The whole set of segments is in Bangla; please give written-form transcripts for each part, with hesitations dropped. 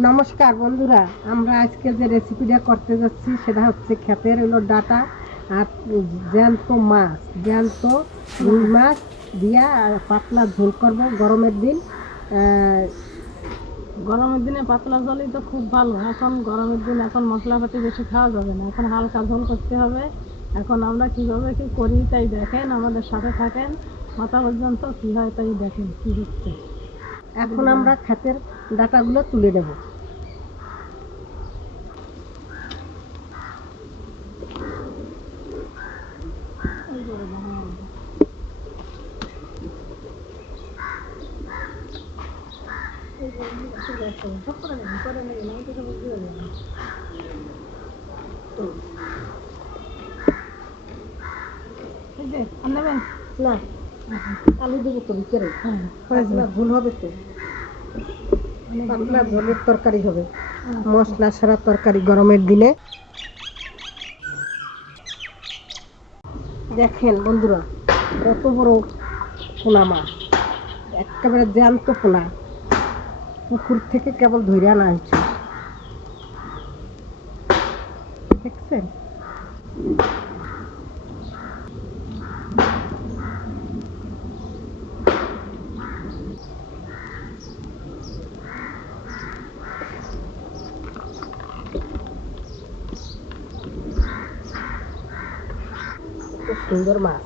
নমস্কার বন্ধুরা, আমরা আজকে যে রেসিপিটা করতে যাচ্ছি সেটা হচ্ছে ক্ষেতের হলো ডাটা আর জ্যান্ত মাছ, জ্যান্ত রুই মাছ দিয়া পাতলা ঝোল করব গরমের দিন। গরমের দিনে পাতলা জলই তো খুব ভালো। এখন গরমের দিন, এখন মশলাপাতি বেশি খাওয়া যাবে না, এখন হালকা ঝোল করতে হবে। এখন আমরা কিভাবে কি করি তাই দেখেন, আমাদের সাথে থাকেন মাথা পর্যন্ত, কি হয় তাই দেখেন কি হচ্ছে। এখন আমরা ক্ষেতের ডাটাগুলো তুলে নেব। নেবেন না, আলু দেবো তো ভিতরে, হ্যাঁ, পাতলা ঝোল হবে তো, পাতলা ঝোলের তরকারি হবে, মশলা ছাড়া তরকারি গরমের দিনে। দেখেন বন্ধুরা, কত বড় পোনা মাছ, একেবারে জ্যান্ত পোনা, পুকুর থেকে কেবল ধরে আনা হয়েছে, দেখছেন? খুব সুন্দর মাছ।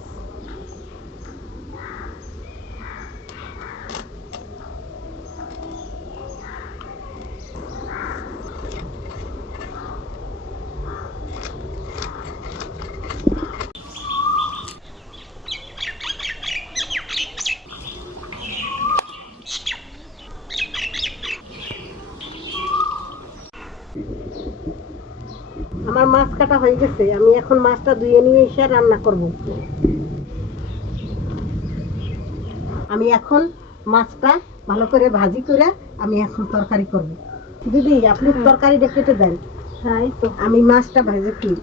আমার মাছ কাটা হয়ে গেছে, আমি এখন মাছটা ধুয়ে নিয়ে এসে রান্না করব। আমি এখন মাছটা ভালো করে ভাজি করে আমি এখন তরকারি করব। দিদি, আপনি তরকারিটা কেটে দেন। হ্যাঁ, এই তো আমি মাছটা ভেজে ফেলি।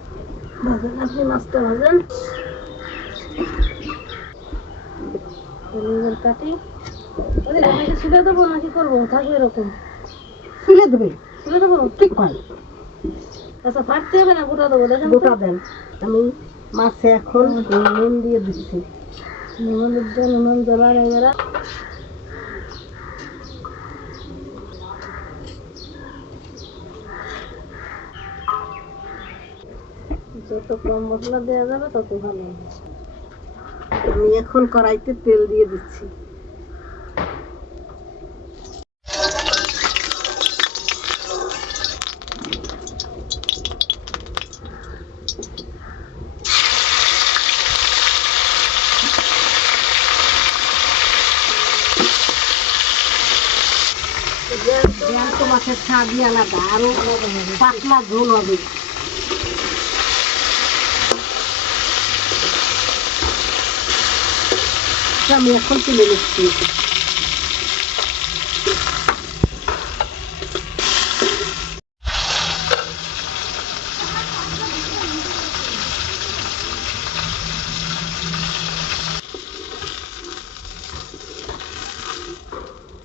ভাজেন, আপনি মাছটা ভাজেন। এবার কাটি। ওদের ছিঁড়ে দেবো নাকি করবো, থাকবে এরকম? তুলে দেবে, ছিঁড়ে দেবো, ঠিক হয়। আচ্ছা, ফাটতে হবে না, গোটা দেবো, দেখেন গোটা দেন। আমি মাছে এখন নুন দিয়ে দিচ্ছি। নুন জলার এবারে যত কম মশলা দেওয়া যাবে তত ভালো হবে। আমি এখন কড়াইতে তেল দিয়ে দিচ্ছি। জ্যান্ত মাছের স্বাদই আলাদা, আরো পাতলা ঝোল হবে। আমি এখন তুলে নিচ্ছি।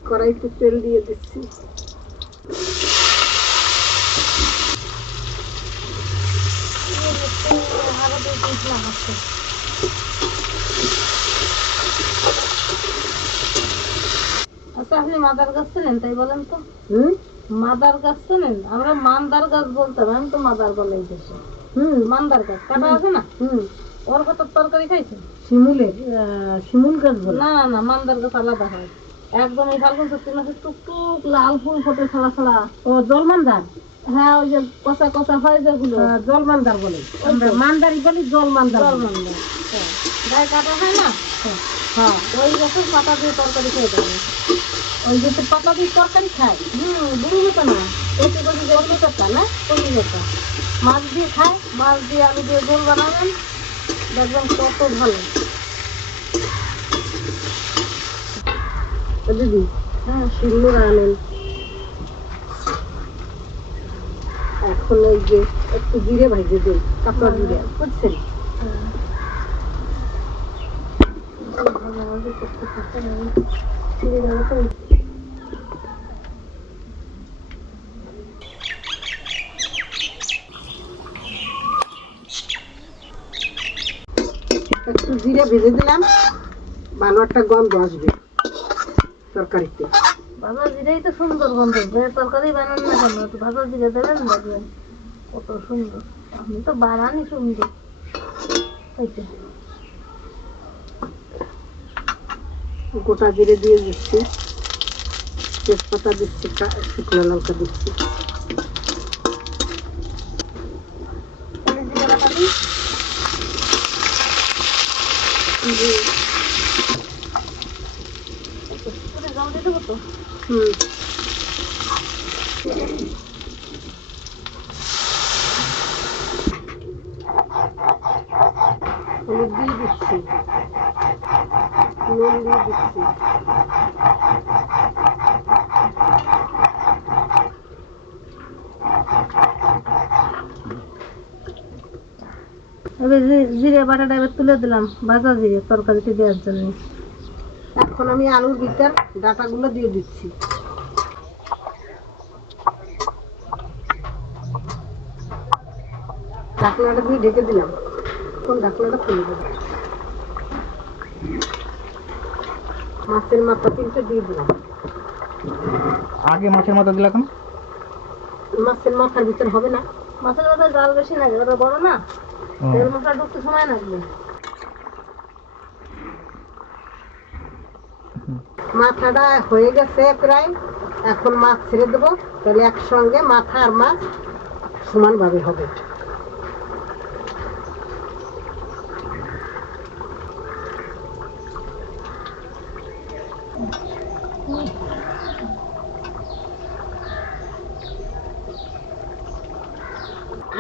কড়াইতে তেল দিয়ে দিচ্ছি। আচ্ছা, আপনি মাদার গাছ চেনেন তাই বলেন তো? মাদার গাছ চেনেন? আমরা মান্দার গাছ বলতাম, আমি তো মাদার বলে এই দেশে। মান্দার গাছ কাটা আছে না, ওর কত তরকারি খাইছেন? শিমুলের শিমুল গাছ বলে? না না না, মান্দার গাছ আলাদা হয়। একদম এই ফাল্গুন চৈত্র মাসে টুকটুক লাল ফুল ফোটে ছাড়া ছাড়া। ও, জলমান্দার। হ্যাঁ, ওই যে কষা কষা হয় যেগুলো, জলমান্দার বলে। আমরা মান্দারি বলি, জলমান্দার। জলমান্দা। হ্যাঁ, গায়ে কাটা হয় না। হ্যাঁ, ওই গাছের পাতা দিয়ে তরকারি খেয়ে যাবে। ওই যে পাতা দিয়ে তরকারি খায়। বুড়ি হতো না, কচি কচি যে কচি পাতা না, কচি পাতা মাছ দিয়ে খায়। মাছ দিয়ে আলু দিয়ে ঝোল বানাবেন, দেখবেন কত ভালো। দিদি, হ্যাঁ, শিলনোড় আনেন। এখন ওই যে একটু জিরে ভাজে দিন, কাঁচা জিরে, বুঝছেন? একটু জিরে ভেজে দিলাম, ভালো একটা গন্ধ আসবে তরকারিতে। ভাজা জিরাই তো সুন্দর গন্ধ, যে তরকারি বানান না কেন একটু ভাজা জিরে দেবেন, দেখবেন কত সুন্দর। আমি তো বানানি সুন্দর। এইটা গোটা জিরে দিয়ে দিচ্ছি, তেজপাতা দিচ্ছি, শুকনো লঙ্কা দিচ্ছি। তাহলে জিরে বাটা দিই। পুরো জল দিয়ে দেবো তো। হুম, হলুদ দিয়ে দিচ্ছি, নুন দিয়ে দিচ্ছি। এবার জিরে বাটাটা এবার তুলে দিলাম, ভাজা জিরে তরকারিতে দেওয়ার জন্য। এখন আমি আলুর ভিতর ডাটাগুলো দিয়ে দিচ্ছি। ঢাকনাটা দিয়ে ঢেকে দিলাম, এখন ঢাকনাটা খুলে দেবো। মাছের মাথা 3টে দিয়ে দিলাম। আগে মাছের মাথা দিলা কেন? মাছের মাথার ভিতর হবে না? মাছের মাথায় জাল বেশি লাগে, ওটা বড় না, তেল মশলা ঢুকতে সময় লাগবে। মাথাটা হয়ে গেছে প্রায়, এখন মাছ ছেড়ে দেবো, তাহলে একসঙ্গে মাথা আর মাছ সমানভাবে হবে।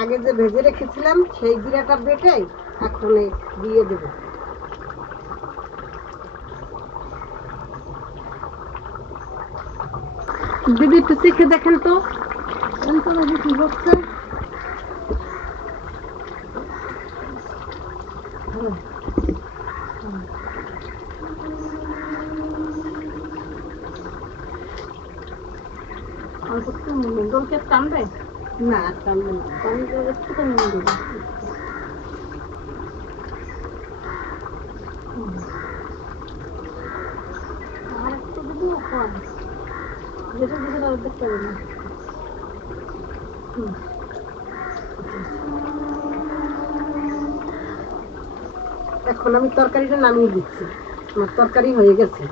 আগে যে ভেজে রেখেছিলাম সেই জিরাটা বেটে এখন দিয়ে দেবো। দিদি একটু শিখে দেখেন তো, কি হচ্ছে? অল্প একটু জলকে টানবে না আর টানবে না। পানি দিয়ে একটু তো নুন দেবে। আর একটু দেবো কম, যেটা যেটা দেখতে পাবে না। এখন আমি তরকারিটা নামিয়ে দিচ্ছি, আমার তরকারি হয়ে গেছে।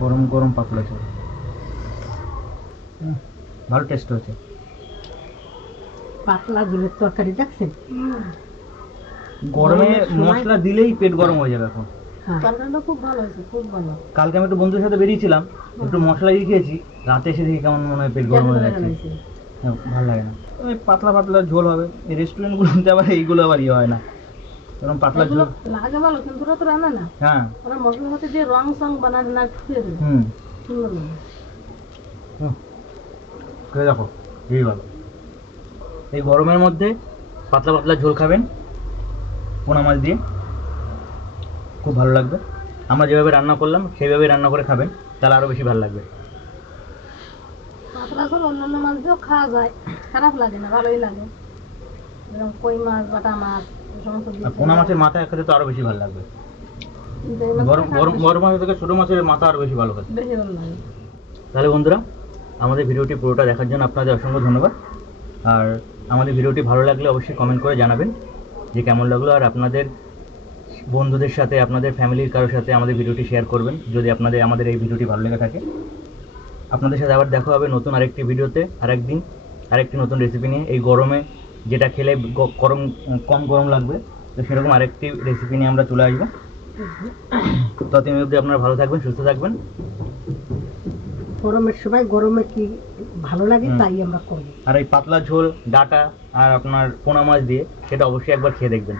গরম গরম পাতলা ঝোল, ভালো টেস্ট হয়েছে। পাতলা ঝোলের তরকারি দেখছেন? গরমে গরমের সময়- মশলা দিলেই পেট গরম হয়ে যাবে এখন। হ্যাঁ, তরকারিটা খুব ভালো হয়েছে, খুব ভালো। কালকে আমি একটু বন্ধুদের সাথে বেরিয়েছিলাম, একটু মশলা দিয়ে খেয়েছি, রাতে এসে দেখি কেমন মনে হয় পেট গরম হয়ে যাচ্ছে। হ্যাঁ, ভালো লাগে না। ওই পাতলা পাতলা ঝোল হবে, এই রেস্টুরেন্টগুলোতে আবার এইগুলো আবার ইয়ে হয় না, এরকম পাতলা ঝোল। লাগে ভালো, কিন্তু ওরা তো রান্না না, হ্যাঁ, ওরা মশলার সাথে দিয়ে রং সং বানায় না, খুঁজে দেবে হুম, সুন্দর লাগে। খেয়ে দেখো, এই ভালো। এই গরমের মধ্যে পাতলা পাতলা ঝোল খাবেন পোনা মাছ দিয়ে, খুব ভালো লাগবে। আমরা যেভাবে রান্না করলাম সেইভাবে রান্না করে খাবেন, তাহলে আরও বেশি ভালো লাগবে। পাতলা ঝোল অন্যান্য মাছ দিয়েও খাওয়া যায়, খারাপ লাগে না, ভালোই লাগে। যেরকম কই মাছ, বাটা মাছ, এই সমস্ত দিয়ে আর পোনা মাছের মাথা খেতে তো আরও বেশি ভালো লাগবে। কিন্তু এই মাছটা গরম খাওয়া গরম গরম মাছ থেকে ছোটো মাছের মাথা আরও বেশি ভালো খেতে। বেশি ভালো লাগে। তাহলে বন্ধুরা, আমাদের ভিডিওটি পুরোটা দেখার জন্য আপনাদের অসংখ্য ধন্যবাদ। আর আমাদের ভিডিওটি ভালো লাগলে অবশ্যই কমেন্ট করে জানাবেন যে কেমন লাগলো। আর আপনাদের বন্ধুদের সাথে, আপনাদের ফ্যামিলির কারোর সাথে আমাদের ভিডিওটি শেয়ার করবেন যদি আমাদের এই ভিডিওটি ভালো লেগে থাকে। আপনাদের সাথে আবার দেখা হবে নতুন আরেকটি ভিডিওতে, আরেকদিন আরেকটি নতুন রেসিপি নিয়ে। এই গরমে যেটা খেলে কম গরম লাগবে, তো সেরকম আরেকটি রেসিপি নিয়ে আমরা চলে আসবো। ততদিন অবধি আপনারা ভালো থাকবেন, সুস্থ থাকবেন। গরমের সময় গরমে কি ভালো লাগে তাই আমরা করবো। আর এই পাতলা ঝোল, ডাটা আর আপনার পোনা মাছ দিয়ে সেটা অবশ্যই একবার খেয়ে দেখবেন।